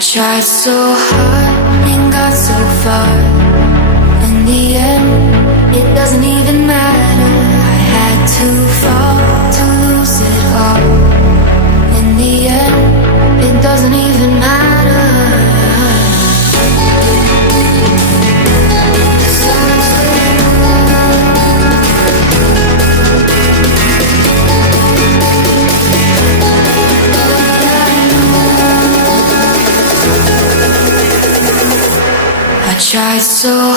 Tried so hard and got so far. In the end, it doesn't even matter. I had to fall to lose it all. In the end, it doesn't even matter. I tried so